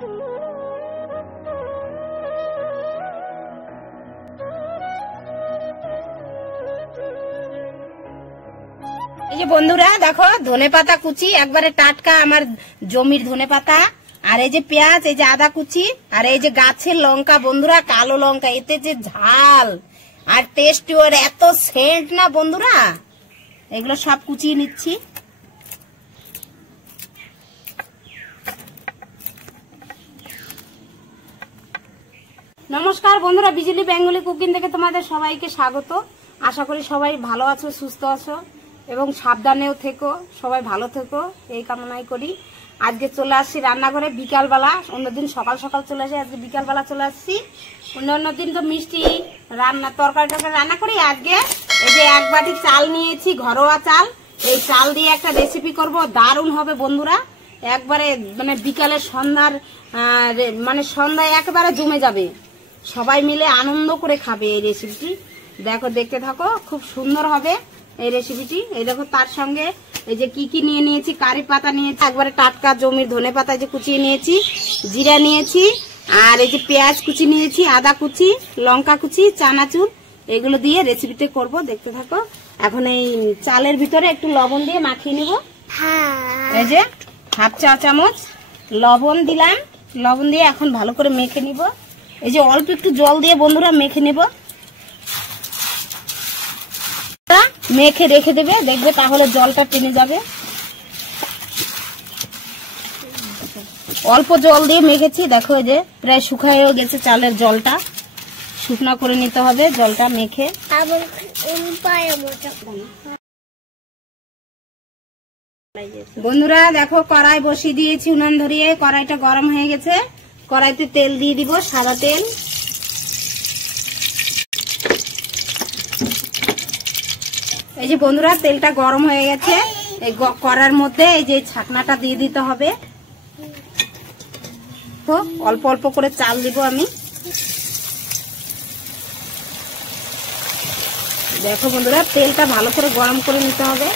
এই যে বন্ধুরা দেখো ধনেপাতা কুচি একবারে টাটকা আমার জমির ধনেপাতা, আর এই যে পেঁয়াজ, এই যে আদা কুচি, আর এই যে গাছের লঙ্কা বন্ধুরা, কালো লঙ্কা, এতে যে ঝাল আর টেস্ট ওর এত সেন্ট না বন্ধুরা, এগুলো সব কুচিয়ে নিচ্ছি। নমস্কার বন্ধুরা, বিজলি বেঙ্গলি কুকিং থেকে তোমাদের সবাইকে স্বাগত। আশা করি সবাই ভালো আছো, সুস্থ আছো এবং সাবধানেও থেকো, সবাই ভালো থেকো এই কামনাই করি। আজকে চলে আসছি রান্নাঘরে বিকালবেলা, অন্যদিন সকাল সকাল চলে আসি, আজকে বিকালবেলা চলে আসছি। অন্য দিন তো মিষ্টি রান্না তরকারি রান্না করি, আজকে এই যে এক বাটি চাল নিয়েছি, ঘরোয়া চাল, এই চাল দিয়ে একটা রেসিপি করব, দারুণ হবে বন্ধুরা। একবারে মানে বিকালের সন্ধ্যার মানে সন্ধ্যায় একেবারে জমে যাবে, সবাই মিলে আনন্দ করে খাবে এই রেসিপিটি। দেখো দেখতে থাকো, খুব সুন্দর হবে এই রেসিপিটি। এই দেখো তার সঙ্গে এই যে কি কি নিয়ে নিয়েছি, কারি পাতা নিয়েছি, একবারে টাটকা জমির ধনে পাতা যে কুচিয়ে নিয়েছি, জিরা নিয়েছি, আর এই যে পেঁয়াজ কুচি নিয়েছি, আদা কুচি, লঙ্কা কুচি, চানাচুর, এগুলো দিয়ে রেসিপিটা করব, দেখতে থাকো। এখন এই চালের ভিতরে একটু লবণ দিয়ে মাখিয়ে নিব। এই যে হাফ চা চামচ লবণ দিলাম, লবণ দিয়ে এখন ভালো করে মেখে নিব। এই যে অল্প একটু জল দিয়ে বন্ধুরা মেখে নেব, মেখে রেখে দেবে, দেখবে তাহলে জলটা টেনে যাবে। অল্প জল দিয়ে মেখেছি, দেখো এই যে প্রায় শুকায়ও গেছে চালের জলটা, শুকনা করে নিতে হবে জলটা মেখে। বন্ধুরা দেখো কড়াই বসিয়ে দিয়েছি, উনান ধরিয়ে, কড়াইটা গরম হয়ে গেছে, কড়াইতে তেল দিয়ে দিব, সাদা তেল। এই যে বন্ধুরা তেলটা গরম হয়ে গেছে, এই কড়ার মধ্যে এই যে ছাকনাটা দিয়ে দিতে হবে। তো অল্প অল্প করে চাল দিব আমি। দেখো বন্ধুরা তেলটা ভালো করে গরম করে নিতে হবে,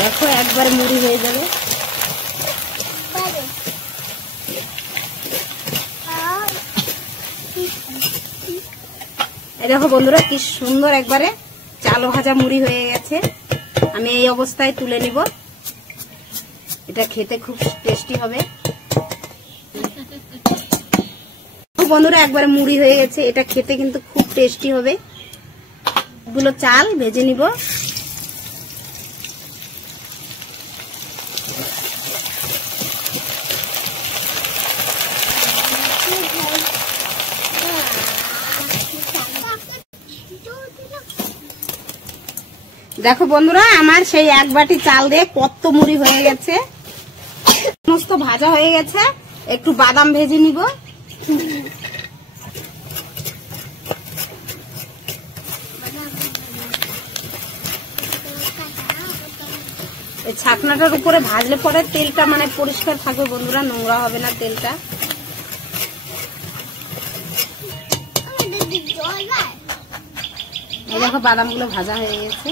দেখো একবারে মুড়ি হয়ে যাবে। এই দেখো বন্ধুরা কি সুন্দর একবারে চাল ভাজা মুড়ি হয়ে গেছে। আমি এই অবস্থায় তুলে নিব, এটা খেতে খুব টেস্টি হবে বন্ধুরা। একবারে মুড়ি হয়ে গেছে, এটা খেতে কিন্তু খুব টেস্টি হবে। গুলো চাল ভেজে নিব। দেখো বন্ধুরা আমার সেই এক বাটি চাল দিয়ে কত মুড়ি হয়ে গেছে, সমস্ত ভাজা হয়ে গেছে। একটু বাদাম ভেজে নিব। এই ছাকনাটার উপরে ভাজলে পরে তেলটা মানে পরিষ্কার থাকবে বন্ধুরা, নোংরা হবে না তেলটা। এই দেখো বাদামগুলো ভাজা হয়ে গেছে।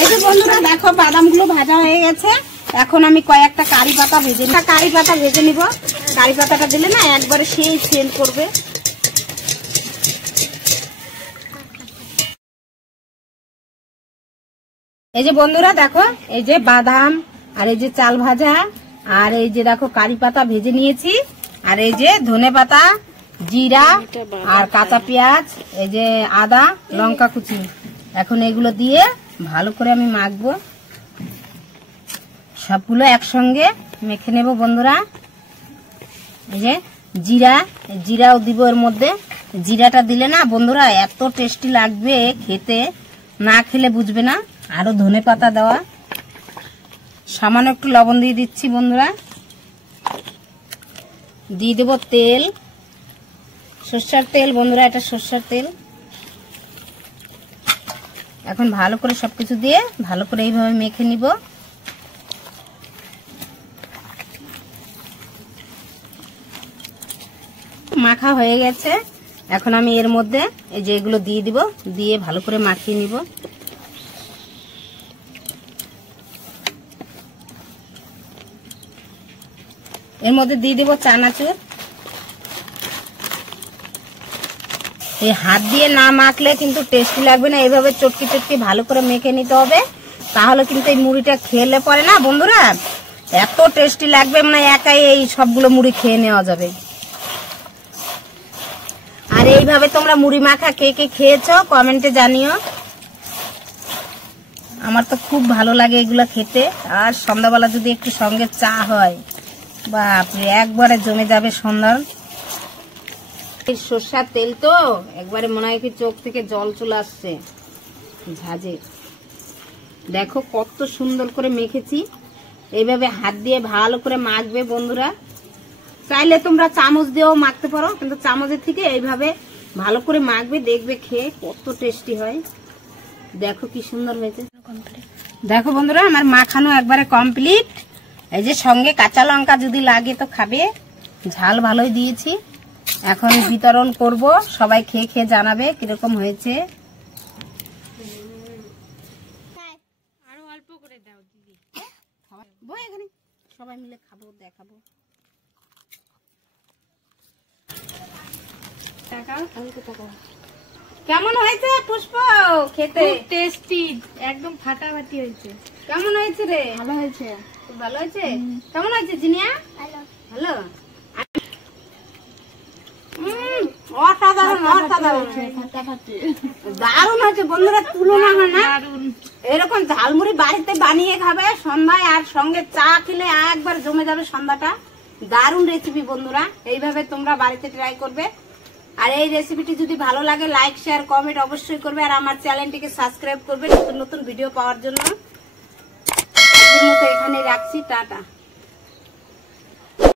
এই যে বন্ধুরা দেখো বাদামগুলো ভাজা হয়ে গেছে, এখন আমি কয়েকটা কারি পাতা ভেজে নিব। কারি পাতা ভেজে নিব, কারি পাতাটা দিলে না একবারে সেই সেন্ট করবে। এই যে বন্ধুরা দেখো এই যে বাদাম আর এই যে চাল ভাজা আর এই যে দেখো কারি পাতা ভেজে নিয়েছি, আর এই যে ধনে পাতা, জিরা আর কাঁচা পেঁয়াজ, এই যে আদা লঙ্কা কুচি, এখন এগুলো দিয়ে ভালো করে আমি মাখবো। সবগুলো একসঙ্গে মেখে নেব বন্ধুরা। এই যে জিরাও দিব এর মধ্যে, জিরাটা দিলে না বন্ধুরা এত টেস্টি লাগবে খেতে, না খেলে বুঝবে না। আরো ধনে পাতা দেওয়া, সামান্য একটু লবণ দিয়ে দিচ্ছি বন্ধুরা। দিয়ে দেব তেল, সরষের তেল বন্ধুরা, এটা সরষের তেল। এখন ভালো করে সবকিছু দিয়ে ভালো করে এইভাবে মেখে নিব। মাখা হয়ে গেছে, এখন আমি এর মধ্যে এই যে এগুলো দিয়ে দিব, দিয়ে ভালো করে মাখিয়ে নিব। এর মধ্যে দিয়ে দেবো চানাচুর। এই হাত দিয়ে না মাখলে কিন্তু টেস্টি লাগবে না, এইভাবে চটকি চটকি ভালো করে মেখে নিতে হবে, তাহলে কিন্তু এই মুড়িটা খেলে পরে না বন্ধুরা এত টেস্টি লাগবে, মানে একাই এই সবগুলো মুড়ি খেয়ে নেওয়া যাবে। আর এইভাবে তোমরা মুড়ি মাখা কে কে খেয়েছো কমেন্টে জানিও। আমার তো খুব ভালো লাগে এগুলো খেতে। আর সন্ধ্যাবেলা যদি একটু সঙ্গে চা হয়, বাপরে একবারে জমে যাবে সন্ধ্যার। সর্ষার তেল তো একবারে মনে হয় কি চোখ থেকে জল চলে আসছে ঝাঁঝে। দেখো কত সুন্দর করে মেখেছি। এইভাবে হাত দিয়ে ভালো করে মাখবে বন্ধুরা। চাইলে তোমরা চামচ দিয়েও মাখতে পারো, কিন্তু চামচের থেকে এইভাবে ভালো করে মাখবে, দেখবে খেয়ে কত টেস্টি হয়। দেখো কি সুন্দর হয়েছে। দেখো বন্ধুরা আমার মাখানো একবারে কমপ্লিট। এই যে সঙ্গে কাঁচা লঙ্কা যদি লাগে তো খাবে, ঝাল ভালোই দিয়েছি। এখন বিতরণ করব, সবাই খেয়ে খেয়ে জানাবে কিরকম হয়েছে। আরো অল্প করে দাও দিদি, এখানে সবাই মিলে খাবো, দেখাবো। কেমন হয়েছে পুষ্প খেতে? টেস্টি, একদম ফাটাফাটি হয়েছে। কেমন হয়েছে রে? ভালো হয়েছে। খুব ভালো হয়েছে। কেমন হয়েছে জিনিয়া? ভালো। অসাধারণ অসাধারণ দারুণ হয়েছে বন্ধুরা, তুলনা হয় না। এরকম ঝালমুড়ি বাড়িতে বানিয়ে খাবে সন্ধ্যায়, আর সঙ্গে চা খেলে একবার জমে যাবে সন্ধ্যাটা। দারুণ রেসিপি বন্ধুরা, এইভাবে তোমরা বাড়িতে ট্রাই করবে। আর এই রেসিপিটি যদি ভালো লাগে লাইক শেয়ার কমেন্ট অবশ্যই করবে, আর আমার চ্যানেলটিকে সাবস্ক্রাইব করবে নতুন নতুন ভিডিও পাওয়ার জন্য। আজকের মতো এখানে রাখছি, টাটা।